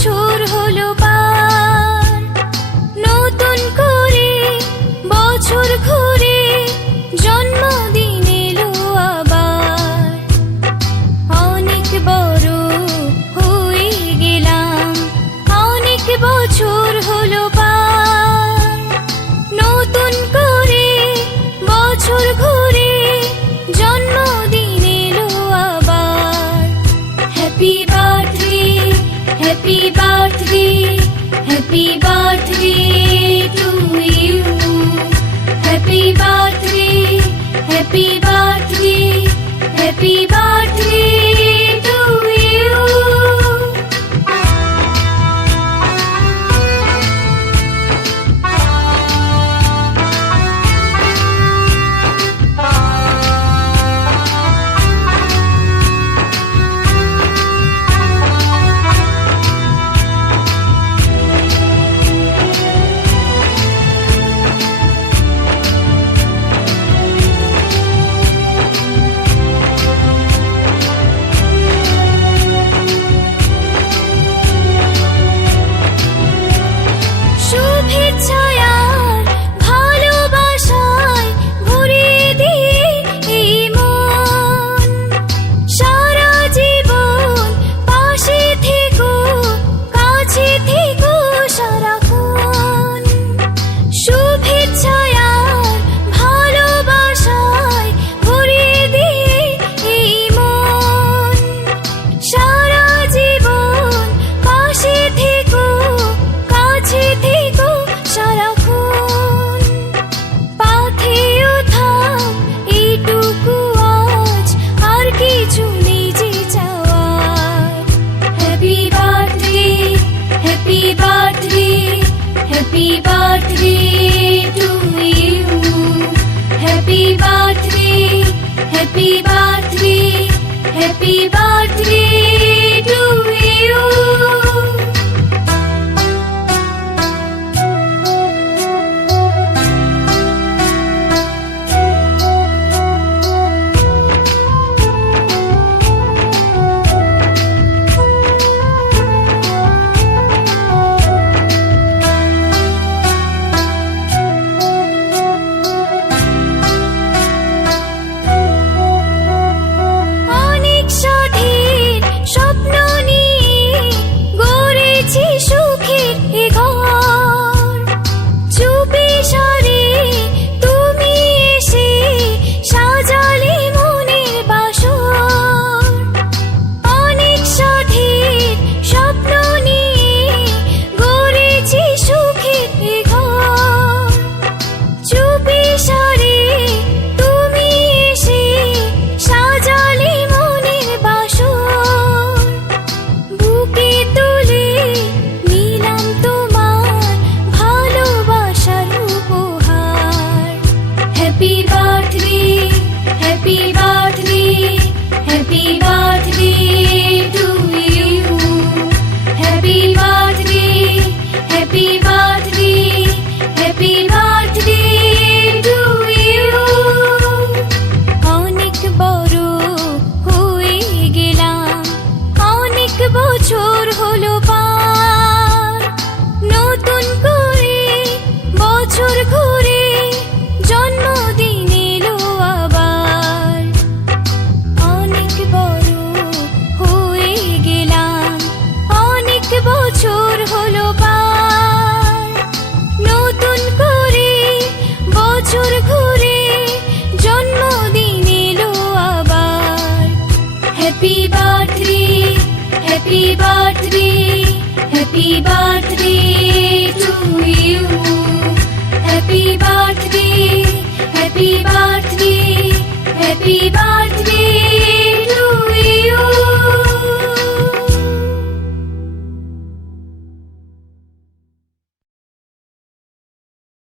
বছর হলো পার, নতুন করে বছর ঘুরে জন্মদিন এলো আবার। অনেক বড় হয়ে গেলাম, অনেক বছর হলো পার, নতুন করে বছর ঘুরে জন্মদিন এলো আবার। Happy birthday, happy birthday, happy birthday to you. Happy birthday, happy birthday, happy birthday to you. শুভেচ্ছায় আর ভালোবাসায় ভরিয়ে দিয়ে এই মন, সারা জীবন পাশে থেকো, কাছে থেকো সারাক্ষণ। শুভেচ্ছায় আর ভালোবাসায় ভরিয়ে দিয়ে এই মন, সারা জীবন পাশে থেকো, কাছে থেকো সারাক্ষণ। পাথেও থাক এইটুকু আজ, আর কিছু নেই যে চাওয়ার। Happy birthday, happy birthday, happy birthday to you. Happy birthday, happy birthday, happy birthday to you. অনেক স্বাধীন স্বপ্ন নিয়ে গড়েছি সুখের এ ঘর। চুপি সারে তুমি এসে সাজালে মনের বাসর। অনেক স্বাধীন স্বপ্ন নিয়ে গড়েছি সুখের এ ঘর। চুপি সারে তুমি এসে সাজালে মনের বাসর। বুকে তুলে নিলাম তোমার ভালোবাসার উপহার। Happy birthday, happy birthday, happy birthday to you. Happy birthday, happy birthday, happy birthday to you. অনেক বড় হয়ে গেলাম, অনেক বছর হলো পার, নতুন করে বছর ঘুরে জন্মদিন এলো আবার। অনেক বড় হয়ে গেলাম, অনেক বছর হলো পার, নতুন করে বছর ঘুরে জন্মদিন এলো আবার। Happy birthday, happy birthday, happy birthday to you. Happy birthday, happy birthday, happy birthday